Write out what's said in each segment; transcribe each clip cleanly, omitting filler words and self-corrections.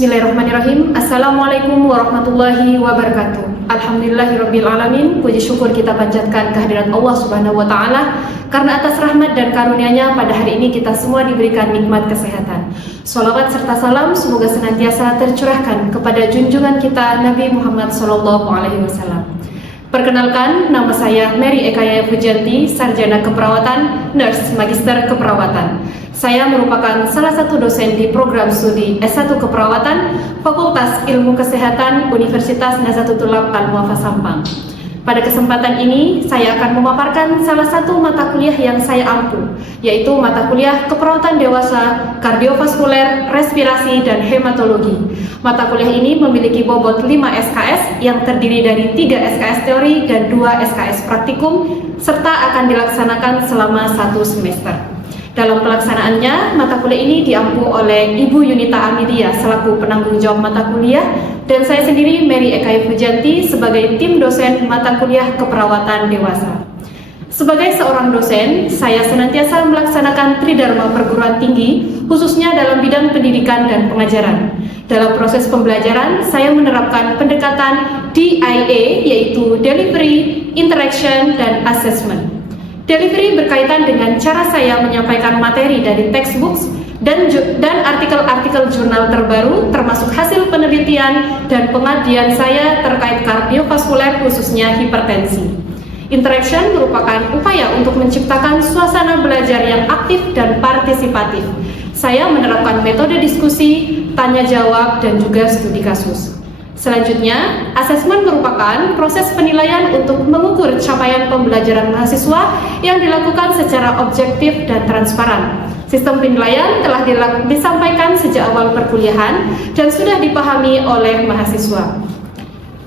Bismillahirrahmanirrahim. Assalamualaikum warahmatullahi wabarakatuh. Alhamdulillahirrabbilalamin. Puji syukur kita panjatkan kehadirat Allah subhanahu wa ta'ala, karena atas rahmat dan karunia-Nya pada hari ini kita semua diberikan nikmat kesehatan. Sholawat serta salam semoga senantiasa tercurahkan kepada junjungan kita Nabi Muhammad SAW. Perkenalkan, nama saya Mary Ekaya Pujanti, Sarjana Keperawatan, Nurse Magister Keperawatan. Saya merupakan salah satu dosen di program studi S1 Keperawatan, Fakultas Ilmu Kesehatan, Universitas Nazatul Al-Muwaffaq Sampang. Pada kesempatan ini, saya akan memaparkan salah satu mata kuliah yang saya ampu, yaitu mata kuliah Keperawatan Dewasa, Kardiovaskuler, Respirasi, dan Hematologi. Mata kuliah ini memiliki bobot 5 SKS yang terdiri dari 3 SKS teori dan 2 SKS praktikum, serta akan dilaksanakan selama 1 semester. Dalam pelaksanaannya, mata kuliah ini diampu oleh Ibu Yunita Amilia selaku penanggung jawab mata kuliah, dan saya sendiri Mary Ekaya Pujanti sebagai tim dosen mata kuliah Keperawatan Dewasa. Sebagai seorang dosen, saya senantiasa melaksanakan tridharma perguruan tinggi, khususnya dalam bidang pendidikan dan pengajaran. Dalam proses pembelajaran, saya menerapkan pendekatan DIA, yaitu Delivery, Interaction, dan Assessment. Delivery berkaitan dengan cara saya menyampaikan materi dari textbooks dan artikel-artikel jurnal terbaru, termasuk hasil penelitian dan pengabdian saya terkait kardiovaskuler, khususnya hipertensi. Interaction merupakan upaya untuk menciptakan suasana belajar yang aktif dan partisipatif. Saya menerapkan metode diskusi, tanya jawab, dan juga studi kasus. Selanjutnya, asesmen merupakan proses penilaian untuk mengukur capaian pembelajaran mahasiswa yang dilakukan secara objektif dan transparan. Sistem penilaian telah disampaikan sejak awal perkuliahan dan sudah dipahami oleh mahasiswa.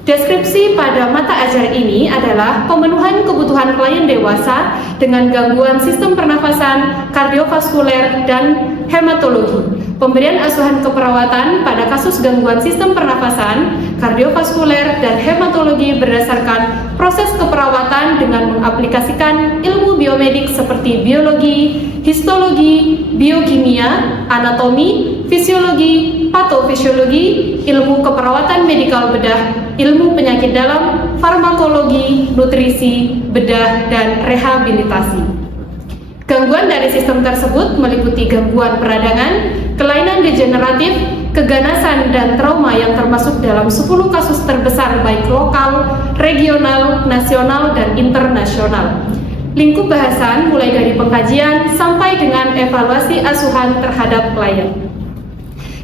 Deskripsi pada mata ajar ini adalah pemenuhan kebutuhan klien dewasa dengan gangguan sistem pernafasan, kardiovaskuler, dan hematologi. Pemberian asuhan keperawatan pada kasus gangguan sistem pernafasan, kardiovaskuler, dan hematologi berdasarkan proses keperawatan dengan mengaplikasikan ilmu biomedik seperti biologi, histologi, biokimia, anatomi, fisiologi, patofisiologi, ilmu keperawatan medikal bedah, ilmu penyakit dalam, farmakologi, nutrisi, bedah, dan rehabilitasi. Gangguan dari sistem tersebut meliputi gangguan peradangan, kelainan degeneratif, keganasan, dan trauma yang termasuk dalam 10 kasus terbesar baik lokal, regional, nasional, dan internasional. Lingkup bahasan mulai dari pengkajian sampai dengan evaluasi asuhan terhadap klien.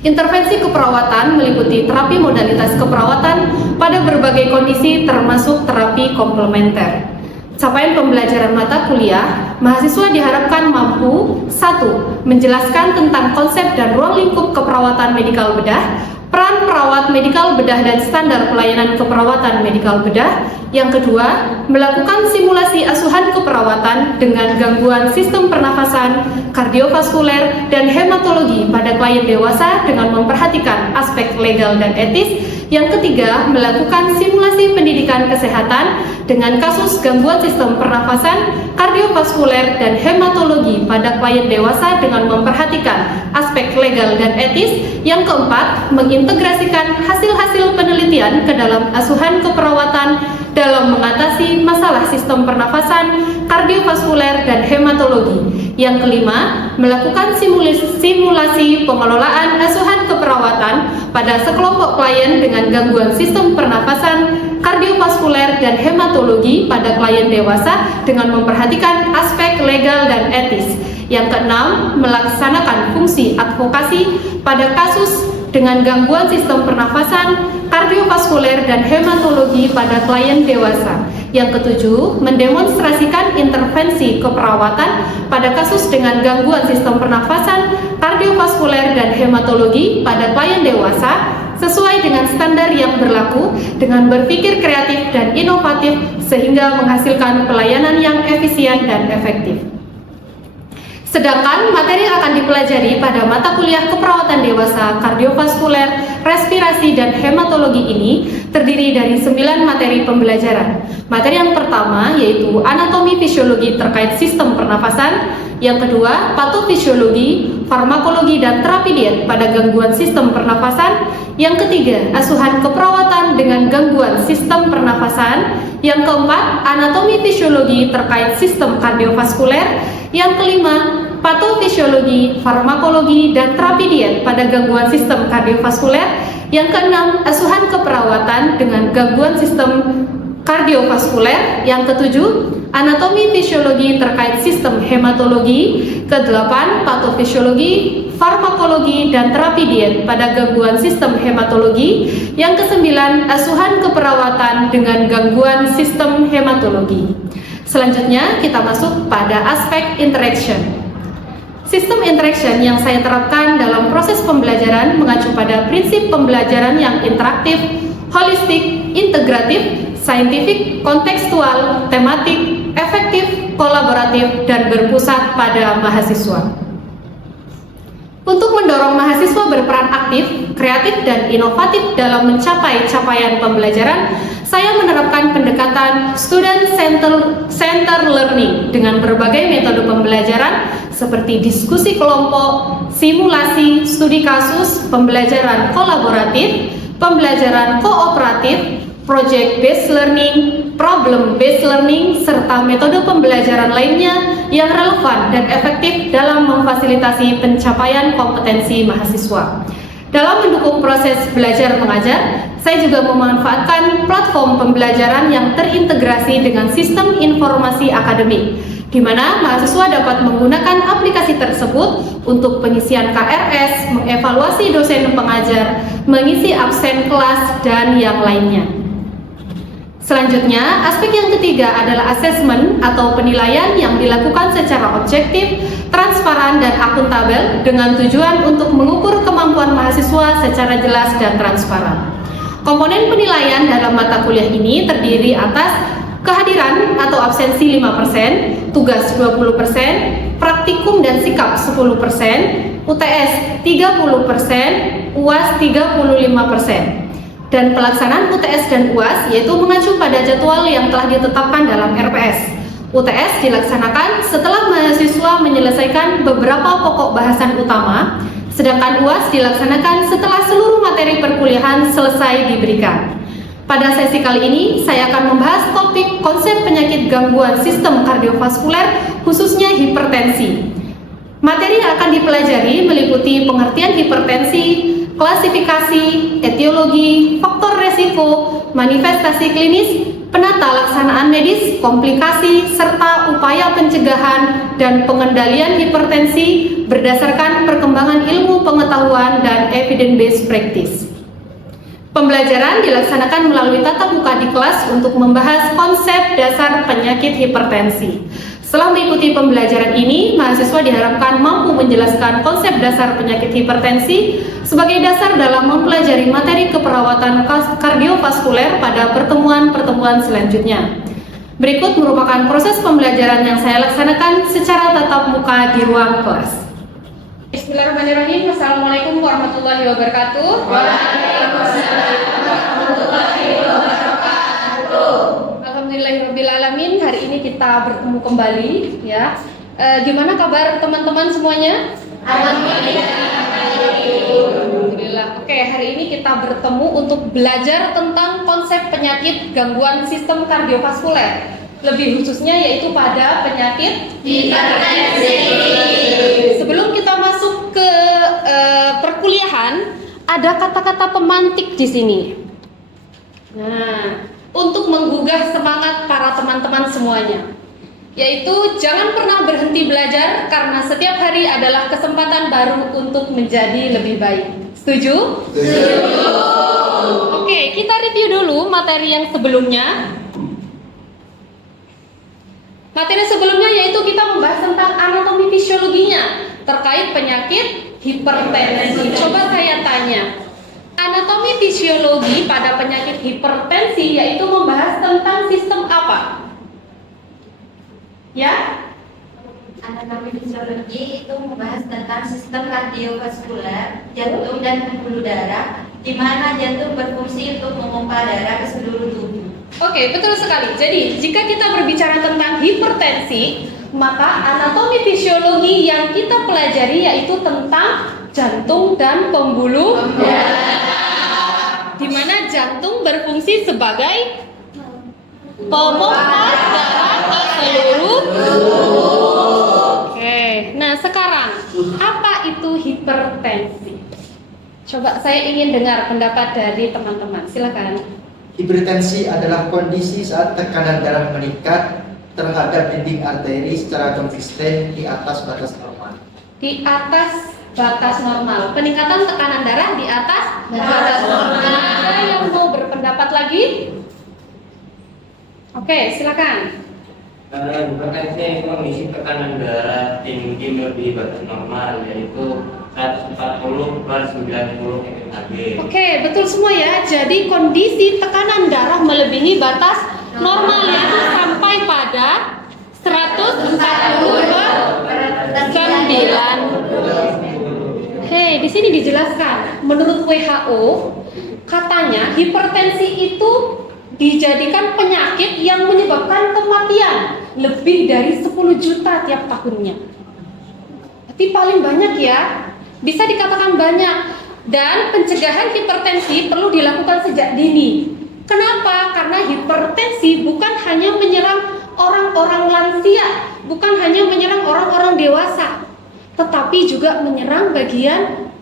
Intervensi keperawatan meliputi terapi modalitas keperawatan pada berbagai kondisi termasuk terapi komplementer. Capaian pembelajaran mata kuliah, mahasiswa diharapkan mampu 1. Menjelaskan tentang konsep dan ruang lingkup keperawatan medikal bedah, peran perawat medikal bedah dan standar pelayanan keperawatan medikal bedah. Yang kedua, melakukan simulasi asuhan keperawatan dengan gangguan sistem pernafasan, kardiovaskuler, dan hematologi pada klien dewasa dengan memperhatikan aspek legal dan etis. Yang ketiga, melakukan simulasi pendidikan kesehatan dengan kasus gangguan sistem pernafasan, kardiovaskuler, dan hematologi pada klien dewasa dengan memperhatikan aspek legal dan etis. Yang keempat, mengintegrasikan hasil-hasil penelitian ke dalam asuhan keperawatan dalam mengatasi masalah sistem pernafasan, kardiovaskuler, dan hematologi. Yang kelima, melakukan simulasi pengelolaan asuhan keperawatan pada sekelompok klien dengan gangguan sistem pernafasan, kardiovaskuler, dan hematologi pada klien dewasa dengan memperhatikan aspek legal dan etis. Yang keenam, melaksanakan fungsi advokasi pada kasus dengan gangguan sistem pernafasan, kardiovaskuler, dan hematologi pada klien dewasa. Yang ketujuh, mendemonstrasikan intervensi keperawatan pada kasus dengan gangguan sistem pernafasan, kardiovaskuler, dan hematologi pada klien dewasa sesuai dengan standar yang berlaku dengan berpikir kreatif dan inovatif sehingga menghasilkan pelayanan yang efisien dan efektif. Sedangkan materi yang akan dipelajari pada mata kuliah keperawatan dewasa, kardiovaskuler, respirasi, dan hematologi ini terdiri dari 9 materi pembelajaran. Materi yang pertama yaitu anatomi fisiologi terkait sistem pernafasan, Yang kedua, patofisiologi, farmakologi dan terapi diet pada gangguan sistem pernafasan. Yang ketiga, asuhan keperawatan dengan gangguan sistem pernafasan. Yang keempat, anatomi fisiologi terkait sistem kardiovaskuler. Yang kelima, patofisiologi, farmakologi dan terapi diet pada gangguan sistem kardiovaskuler. Yang keenam, asuhan keperawatan dengan gangguan sistem kardiovaskuler. Yang ketujuh, anatomi fisiologi terkait sistem hematologi. Kedelapan, patofisiologi, farmakologi dan terapi diet pada gangguan sistem hematologi. Yang kesembilan, asuhan keperawatan dengan gangguan sistem hematologi. Selanjutnya kita masuk pada aspek interaction. Sistem interaction yang saya terapkan dalam proses pembelajaran mengacu pada prinsip pembelajaran yang interaktif, holistik, integratif, saintifik, kontekstual, tematik, efektif, kolaboratif, dan berpusat pada mahasiswa. Untuk mendorong mahasiswa berperan aktif, kreatif, dan inovatif dalam mencapai capaian pembelajaran, saya menerapkan pendekatan Student Center Learning dengan berbagai metode pembelajaran seperti diskusi kelompok, simulasi, studi kasus, pembelajaran kolaboratif, pembelajaran kooperatif, project-based learning, problem-based learning, serta metode pembelajaran lainnya yang relevan dan efektif dalam memfasilitasi pencapaian kompetensi mahasiswa. Dalam mendukung proses belajar mengajar, saya juga memanfaatkan platform pembelajaran yang terintegrasi dengan sistem informasi akademik, di mana mahasiswa dapat menggunakan aplikasi tersebut untuk pengisian KRS, mengevaluasi dosen pengajar, mengisi absen kelas, dan yang lainnya. Selanjutnya, aspek yang ketiga adalah asesmen atau penilaian yang dilakukan secara objektif, transparan, dan akuntabel dengan tujuan untuk mengukur kemampuan mahasiswa secara jelas dan transparan. Komponen penilaian dalam mata kuliah ini terdiri atas kehadiran atau absensi 5%, tugas 20%, praktikum dan sikap 10%, UTS 30%, UAS 35%. Dan pelaksanaan UTS dan UAS yaitu mengacu pada jadwal yang telah ditetapkan dalam RPS. UTS dilaksanakan setelah mahasiswa menyelesaikan beberapa pokok bahasan utama, sedangkan UAS dilaksanakan setelah seluruh materi perkuliahan selesai diberikan. Pada sesi kali ini, saya akan membahas topik konsep penyakit gangguan sistem kardiovaskuler, khususnya hipertensi. Materi yang akan dipelajari meliputi pengertian hipertensi, klasifikasi, etiologi, faktor resiko, manifestasi klinis, penata laksanaan medis, komplikasi, serta upaya pencegahan dan pengendalian hipertensi berdasarkan perkembangan ilmu pengetahuan dan evidence-based practice. Pembelajaran dilaksanakan melalui tatap muka di kelas untuk membahas konsep dasar penyakit hipertensi. Setelah mengikuti pembelajaran ini, mahasiswa diharapkan mampu menjelaskan konsep dasar penyakit hipertensi sebagai dasar dalam mempelajari materi keperawatan kardiovaskuler pada pertemuan-pertemuan selanjutnya. Berikut merupakan proses pembelajaran yang saya laksanakan secara tatap muka di ruang kelas. Bismillahirrahmanirrahim. Assalamualaikum warahmatullahi wabarakatuh. Waalaikumsalam warahmatullahi wabarakatuh. Alhamdulillahirrabbilalamin. Hari ini kita bertemu kembali ya. Gimana kabar teman-teman semuanya? Alhamdulillah. Oke, hari ini kita bertemu untuk belajar tentang konsep penyakit gangguan sistem kardiovaskuler. Lebih khususnya yaitu pada penyakit Hipertensi. Sebelum kita masuk ke perkuliahan, ada kata-kata pemantik di sini. Nah, untuk menggugah semangat para teman-teman semuanya, yaitu jangan pernah berhenti belajar karena setiap hari adalah kesempatan baru untuk menjadi lebih baik. Setuju? Setuju. Oke, kita review dulu materi yang sebelumnya. Materi sebelumnya yaitu kita membahas tentang anatomi fisiologinya terkait penyakit hipertensi. Coba saya tanya, anatomi fisiologi pada penyakit hipertensi yaitu membahas tentang sistem apa? Ya? Anatomi fisiologi itu membahas tentang sistem kardiovaskuler, jantung dan pembuluh darah, di mana jantung berfungsi untuk memompa darah ke seluruh tubuh. Oke, betul sekali. Jadi, jika kita berbicara tentang tentang hipertensi, maka anatomi fisiologi yang kita pelajari yaitu tentang jantung dan pembuluh darah, di mana jantung berfungsi sebagai pemompa darah ke seluruh tubuh. Oke, nah sekarang apa itu hipertensi? Coba saya ingin dengar pendapat dari teman-teman. Silakan. Hipertensi adalah kondisi saat tekanan darah meningkat terhadap dinding arteri secara konsisten di atas batas normal. Di atas batas normal. Peningkatan tekanan darah di atas batas normal. Ada yang mau berpendapat lagi? Oke, silakan. Karena hipertensi kondisi tekanan darah tinggi melebihi batas normal, yaitu 140/90 mmHg. Oke, betul semua ya. Jadi kondisi tekanan darah melebihi batas normal yaitu sampai pada 140/90. Hei, di sini dijelaskan. Menurut WHO, katanya hipertensi itu dijadikan penyakit yang menyebabkan kematian lebih dari 10 juta tiap tahunnya. Tapi paling banyak ya, bisa dikatakan banyak. Dan pencegahan hipertensi perlu dilakukan sejak dini. Kenapa? Karena hipertensi bukan hanya menyerang orang-orang lansia, bukan hanya menyerang orang-orang dewasa, tetapi juga menyerang bagian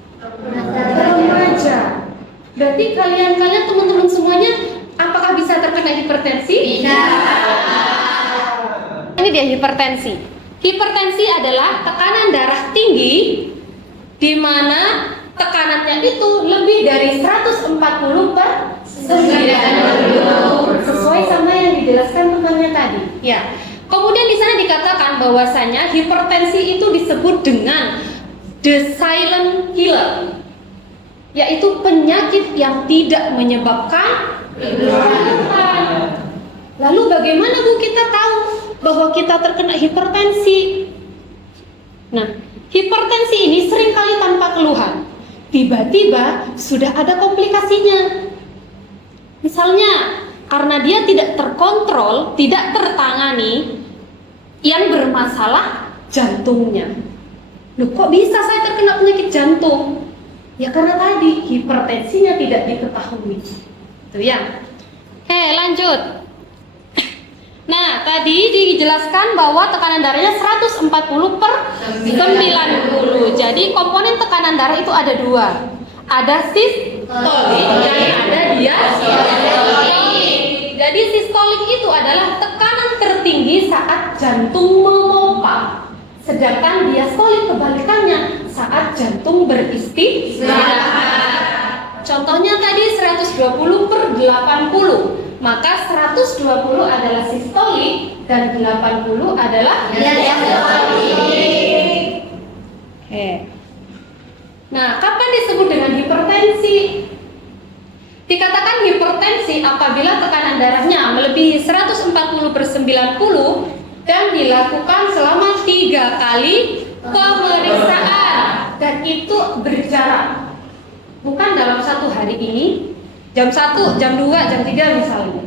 remaja. Berarti kalian teman-teman semuanya, apakah bisa terkena hipertensi? Tidak. Ini dia hipertensi. Hipertensi adalah tekanan darah tinggi di mana tekanannya itu lebih dari 140/90, sesuai sama yang dijelaskan temannya tadi. Ya. Kemudian di sana dikatakan bahwasanya hipertensi itu disebut dengan the silent killer, yaitu penyakit yang tidak menyebabkan kematian. Lalu bagaimana Bu kita tahu bahwa kita terkena hipertensi? Nah, hipertensi ini seringkali tanpa keluhan. Tiba-tiba sudah ada komplikasinya. Misalnya, karena dia tidak terkontrol, tidak tertangani, yang bermasalah jantungnya. Loh, kok bisa saya terkena penyakit jantung? Ya karena tadi hipertensinya tidak diketahui. Itu ya. Lanjut. Nah, tadi dijelaskan bahwa tekanan darahnya 140/90. Jadi komponen tekanan darah itu ada dua. Ada sistolik dan ada diastolik. Jadi sistolik itu adalah tekanan tertinggi saat jantung memompa. Sedangkan diastolik kebalikannya saat jantung beristirahat. Contohnya tadi 120/80. Maka 120 adalah sistolik dan 80 adalah diastolik. Oke. Nah, kapan disebut dengan hipertensi? Dikatakan hipertensi apabila tekanan darahnya melebihi 140/90 dan dilakukan selama 3 kali pemeriksaan, dan itu berjarak. Bukan dalam satu hari ini, jam 1, jam 2, jam 3 misalnya.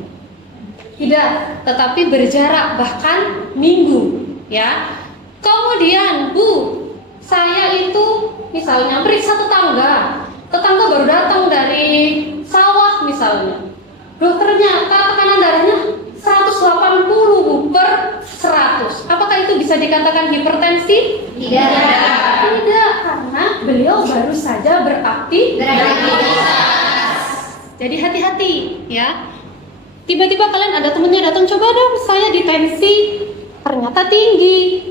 Tidak, tetapi berjarak bahkan minggu, ya. Kemudian, Bu, saya itu misalnya periksa tetangga baru datang dari sawah misalnya. Loh, ternyata tekanan darahnya 180/100. Apakah itu bisa dikatakan hipertensi? Tidak. Tidak, karena beliau baru saja beraktivitas. Jadi hati-hati ya. Tiba-tiba kalian ada temennya datang, coba dong saya ditensi, ternyata tinggi.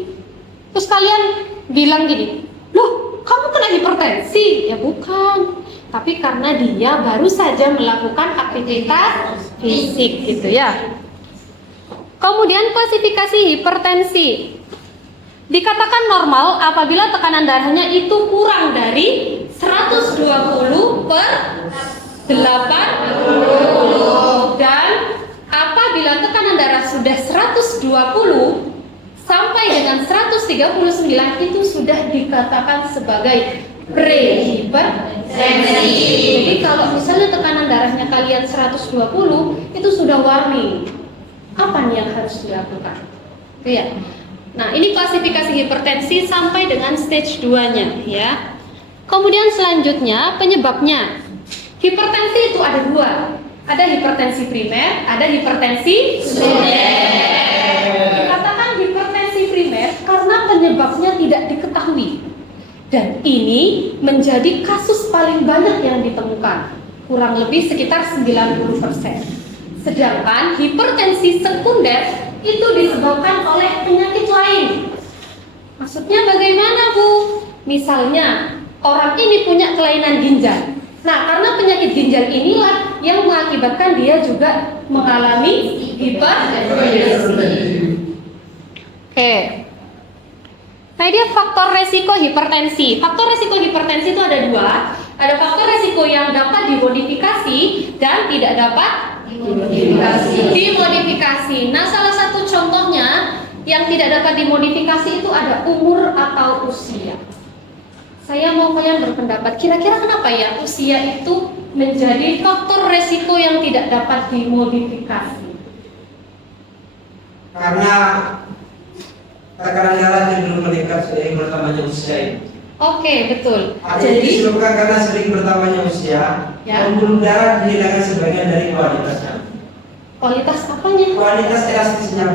Terus kalian bilang gini, loh kamu kena hipertensi? Ya bukan, tapi karena dia baru saja melakukan aktivitas fisik gitu ya. Kemudian klasifikasi hipertensi. Dikatakan normal apabila tekanan darahnya itu kurang dari 120/80, dan apabila tekanan darah sudah 120 sampai dengan 139 itu sudah dikatakan sebagai prehipertensi. Jadi kalau misalnya tekanan darahnya kalian 120 itu sudah warning. Apa nih yang harus dilakukan? Itu ya. Nah, ini klasifikasi hipertensi sampai dengan stage 2-nya ya. Kemudian selanjutnya penyebabnya. Hipertensi itu ada dua. Ada hipertensi primer, ada hipertensi sekunder. Dikatakan hipertensi primer karena penyebabnya tidak diketahui. Dan ini menjadi kasus paling banyak yang ditemukan, kurang lebih sekitar 90%. Sedangkan hipertensi sekunder itu disebabkan oleh penyakit lain. Maksudnya bagaimana, Bu? Misalnya, orang ini punya kelainan ginjal. Nah, karena penyakit ginjal inilah yang mengakibatkan dia juga mengalami hipertensi. Oke. Nah, dia faktor resiko hipertensi. Faktor resiko hipertensi itu ada dua. Ada faktor resiko yang dapat dimodifikasi dan tidak dapat dimodifikasi. Nah, salah satu contohnya yang tidak dapat dimodifikasi itu ada umur atau usia. Saya mau kalian berpendapat, kira-kira kenapa ya usia itu menjadi faktor resiko yang tidak dapat dimodifikasi? Karena tekanan darah cenderung meningkat seiring bertambahnya usia ini. Oke, betul. Jadi disebabkan karena sering bertambahnya usia, ya, pembuluh darah kehilangan sebagian dari kualitasnya. Kualitas apanya? Kualitas elastisnya.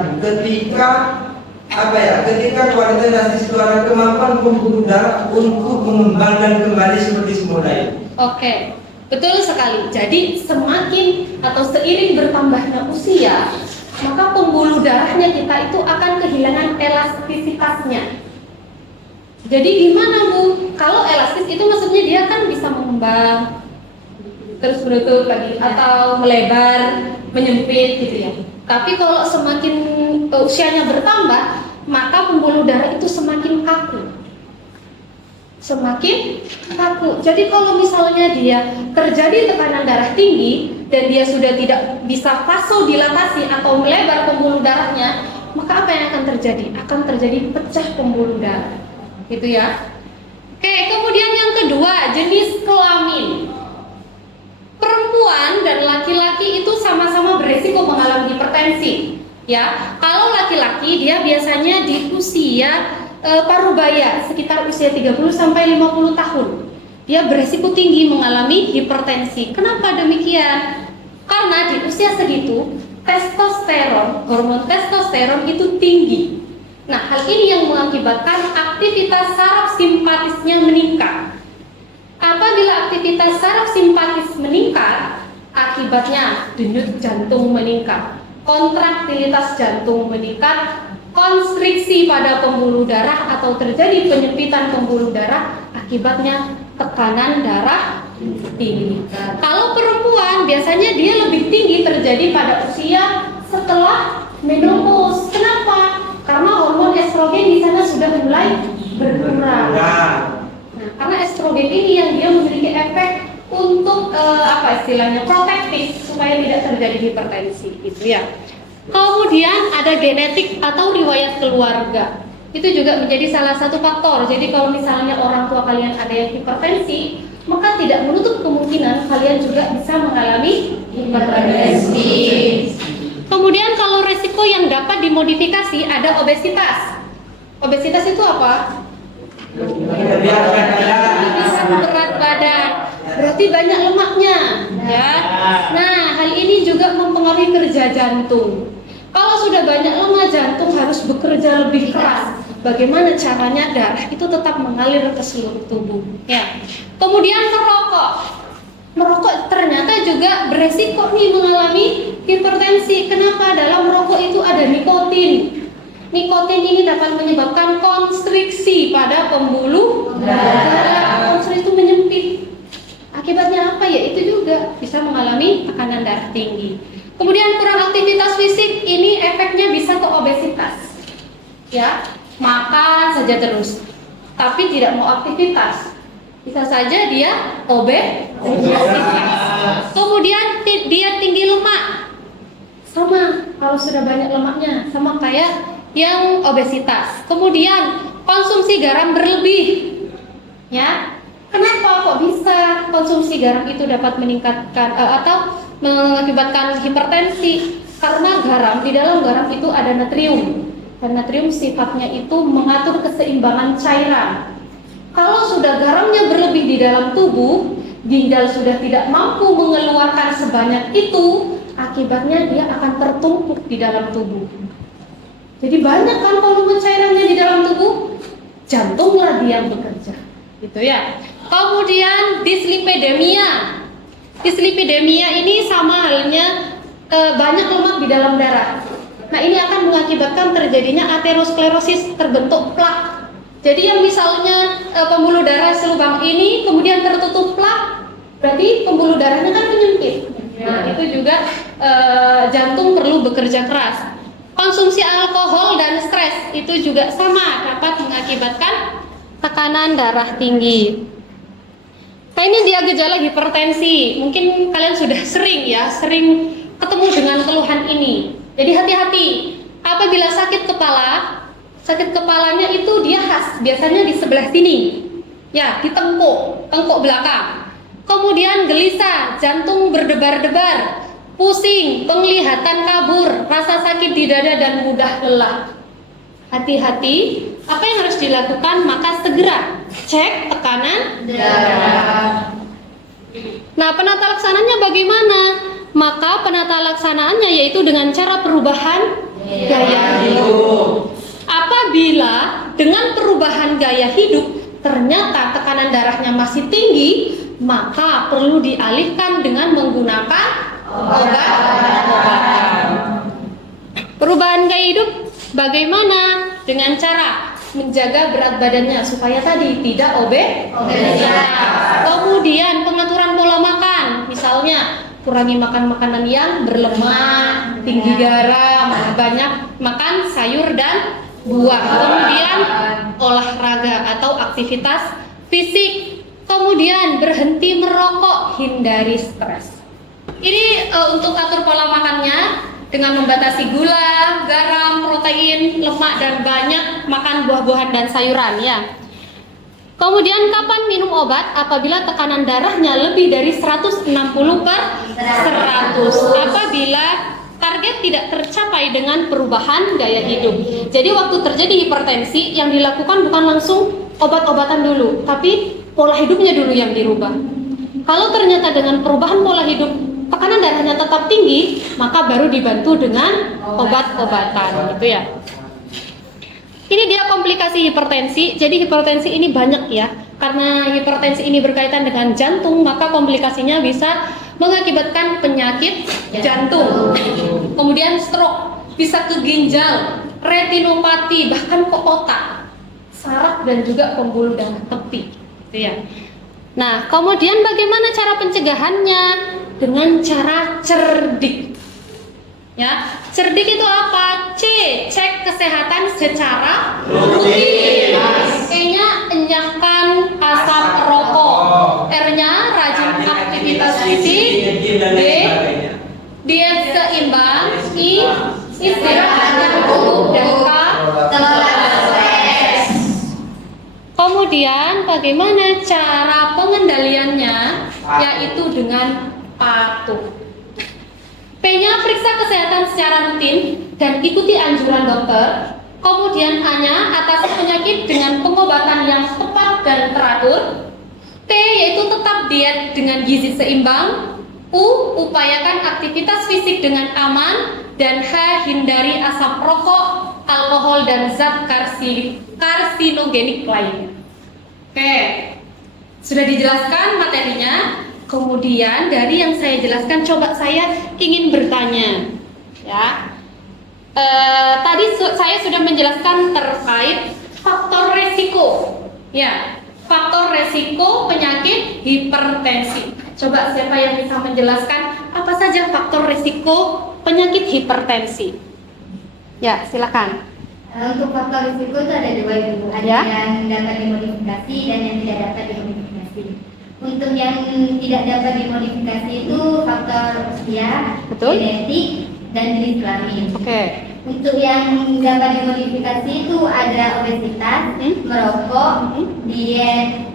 Ketika kualitas elastis itu ada kemampuan pembuluh darah untuk mengembangkan kembali seperti semula itu. Oke, betul sekali. Jadi semakin atau seiring bertambahnya usia, maka pembuluh darahnya kita itu akan kehilangan elastisitasnya. Jadi gimana, Bu? Kalau elastis itu maksudnya dia kan bisa mengembang, terus berutuh lagi, atau melebar, menyempit gitu ya. Tapi kalau semakin usianya bertambah, maka pembuluh darah itu semakin kaku. Semakin kaku. Jadi kalau misalnya dia terjadi tekanan darah tinggi dan dia sudah tidak bisa vasodilatasi atau melebar pembuluh darahnya, maka apa yang akan terjadi? Akan terjadi pecah pembuluh darah. Gitu ya. Oke, kemudian yang kedua, jenis kelamin. Perempuan dan laki-laki itu sama-sama beresiko mengalami hipertensi. Ya, kalau laki-laki dia biasanya di usia parubaya, sekitar usia 30 sampai 50 tahun. Dia beresiko tinggi mengalami hipertensi. Kenapa demikian? Karena di usia segitu testosteron, hormon testosteron itu tinggi. Nah, hal ini yang mengakibatkan aktivitas saraf simpatisnya meningkat. Apabila aktivitas saraf simpatis meningkat, akibatnya denyut jantung meningkat, kontraktilitas jantung meningkat, konstriksi pada pembuluh darah atau terjadi penyempitan pembuluh darah, akibatnya tekanan darah tinggi. Kalau perempuan biasanya dia lebih tinggi terjadi pada usia setelah menopause. Kenapa? Karena hormon estrogen di sana sudah mulai berkurang. Nah, karena estrogen ini yang dia memiliki efek untuk protektif supaya tidak terjadi hipertensi, gitu ya. Kemudian ada genetik atau riwayat keluarga. Itu juga menjadi salah satu faktor. Jadi kalau misalnya orang tua kalian ada yang hipertensi, maka tidak menutup kemungkinan kalian juga bisa mengalami hipertensi. Kemudian kalau resiko yang dapat dimodifikasi ada obesitas. Obesitas itu apa? Berat badan. Berarti banyak lemaknya, ya. Nah, hal ini juga mempengaruhi kerja jantung. Kalau sudah banyak lemak, jantung harus bekerja lebih keras. Bagaimana caranya darah itu tetap mengalir ke seluruh tubuh, ya. Kemudian merokok. Merokok ternyata juga beresiko nih mengalami hipertensi. Kenapa? Dalam merokok itu ada nikotin. Nikotin ini dapat menyebabkan konstriksi pada pembuluh darah. Konstriksi itu menyempit. Akibatnya apa ya? Itu juga bisa mengalami tekanan darah tinggi. Kemudian kurang aktivitas fisik, ini efeknya bisa ke obesitas. Ya, makan saja terus, tapi tidak mau aktivitas. Bisa saja dia obesitas. Kemudian dia tinggi lemak. Sama, kalau sudah banyak lemaknya, sama kayak yang obesitas. Kemudian konsumsi garam berlebih. Ya. Kenapa kok bisa konsumsi garam itu dapat meningkatkan atau mengakibatkan hipertensi? Karena garam, di dalam garam itu ada natrium. Dan natrium sifatnya itu mengatur keseimbangan cairan. Kalau sudah garamnya berlebih di dalam tubuh, ginjal sudah tidak mampu mengeluarkan sebanyak itu, akibatnya dia akan tertumpuk di dalam tubuh. Jadi banyak kan volume cairannya di dalam tubuh, jantunglah dia yang bekerja, gitu ya. Kemudian dislipidemia. Dislipidemia ini sama halnya banyak lemak di dalam darah. Nah, ini akan mengakibatkan terjadinya aterosklerosis, terbentuk plak. Jadi yang misalnya pembuluh darah selubang ini kemudian tertutup plak, berarti pembuluh darahnya kan menyempit. Nah, itu juga jantung perlu bekerja keras. Konsumsi alkohol dan stres itu juga sama dapat mengakibatkan tekanan darah tinggi. Nah, ini dia gejala hipertensi. Mungkin kalian sudah sering ketemu dengan keluhan ini. Jadi hati-hati. Apabila sakit kepalanya itu dia khas, biasanya di sebelah sini. Ya, di tengkuk belakang. Kemudian gelisah, jantung berdebar-debar, pusing, penglihatan kabur, rasa sakit di dada dan mudah lelah. Hati-hati, apa yang harus dilakukan? Maka segera cek tekanan darah. Nah, penata laksananya bagaimana? Maka penata laksanaannya yaitu dengan cara perubahan gaya hidup. Apabila dengan perubahan gaya hidup ternyata tekanan darahnya masih tinggi, maka perlu dialihkan dengan menggunakan obat-obatan. Perubahan gaya hidup bagaimana? Dengan cara menjaga berat badannya supaya tadi tidak obesitas. Kemudian pengaturan pola makan, misalnya kurangi makan makanan yang berlemak, tinggi garam, banyak makan sayur dan buah. Kemudian olahraga atau aktivitas fisik. Kemudian berhenti merokok, hindari stres. Ini untuk atur pola makannya dengan membatasi gula, garam, protein, lemak, dan banyak makan buah-buahan dan sayuran ya. Kemudian kapan minum obat? Apabila tekanan darahnya lebih dari 160/100. Apabila target tidak tercapai dengan perubahan gaya hidup. Jadi waktu terjadi hipertensi yang dilakukan bukan langsung obat-obatan dulu, tapi pola hidupnya dulu yang dirubah. Kalau ternyata dengan perubahan pola hidup tekanan darahnya tetap tinggi, maka baru dibantu dengan obat-obatan, gitu ya. Ini dia komplikasi hipertensi. Jadi hipertensi ini banyak ya. Karena hipertensi ini berkaitan dengan jantung, maka komplikasinya bisa mengakibatkan penyakit jantung. Kemudian stroke, bisa ke ginjal, retinopati, bahkan ke otak, saraf dan juga pembuluh darah tepi, gitu ya. Nah, kemudian bagaimana cara pencegahannya? Dengan cara cerdik. Ya, cerdik itu apa? C, cek kesehatan secara rutin. E-nya enyahkan asap rokok. R-nya rajin aktivitas fisik. D, diet seimbang. I, istirahat yang cukup. Dan K, kelola stres. Kemudian bagaimana cara pengendaliannya? Yaitu dengan patuh. P-nya periksa kesehatan secara rutin dan ikuti anjuran dokter. Kemudian A-nya atasi penyakit dengan pengobatan yang tepat dan teratur. T yaitu tetap diet dengan gizi seimbang. U upayakan aktivitas fisik dengan aman. Dan H hindari asap rokok, alkohol dan zat karsinogenik lainnya. Oke, sudah dijelaskan materinya. Kemudian dari yang saya jelaskan, coba saya ingin bertanya, ya. Tadi saya sudah menjelaskan terkait faktor resiko, ya, faktor resiko penyakit hipertensi. Coba siapa yang bisa menjelaskan apa saja faktor resiko penyakit hipertensi? Ya, silakan. Untuk faktor risiko itu ada dua ibu, ada Ya. yang dapat dimodifikasi dan yang tidak dapat dimodifikasi. Untuk yang tidak dapat dimodifikasi itu faktor usia, Betul. genetik, dan jenis kelamin. Oke. Untuk yang dapat dimodifikasi itu ada obesitas, merokok, diet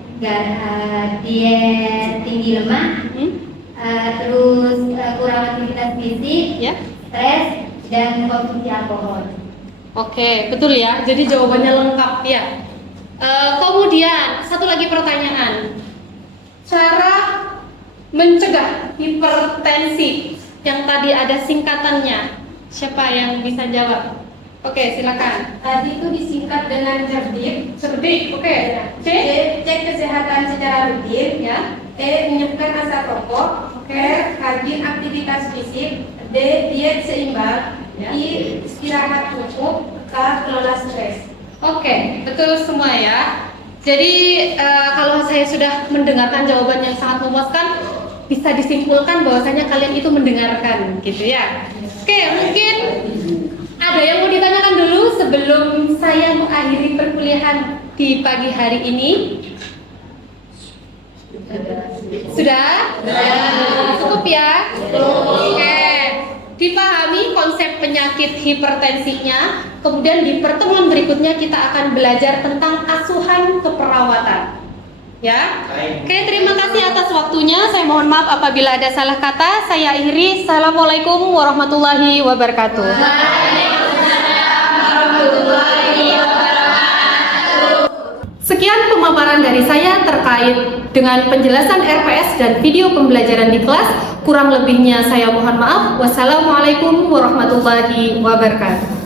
tinggi lemak, terus kurang aktivitas fisik, Ya. stres, dan konsumsi alkohol. Oke, betul ya. Jadi jawabannya lengkap ya. Kemudian satu lagi pertanyaan. Cara mencegah hipertensi yang tadi ada singkatannya. Siapa yang bisa jawab? Oke, silakan. Tadi itu disingkat dengan cerdik. Cerdik, oke. C, Cek kesehatan secara rutin. ya. Menyebabkan asap rokok. Rajin aktivitas fisik. D. Diet seimbang. Ya. I. Istirahat cukup. K. Kelola stres. Oke, betul semua ya. Jadi kalau saya sudah mendengarkan jawaban yang sangat memuaskan, bisa disimpulkan bahwasanya kalian itu mendengarkan, gitu ya. Oke, mungkin ada yang mau ditanyakan dulu sebelum saya mengakhiri perkuliahan di pagi hari ini. Sudah? Cukup ya? Oke. Dipahami konsep penyakit hipertensinya, kemudian di pertemuan berikutnya kita akan belajar tentang asuhan keperawatan. Ya. Oke, terima kasih atas waktunya. Saya mohon maaf apabila ada salah kata. Saya akhiri. Assalamualaikum warahmatullahi wabarakatuh. Sekian pemaparan dari saya terkait dengan penjelasan RPS dan video pembelajaran di kelas. Kurang lebihnya saya mohon maaf. Wassalamualaikum warahmatullahi wabarakatuh.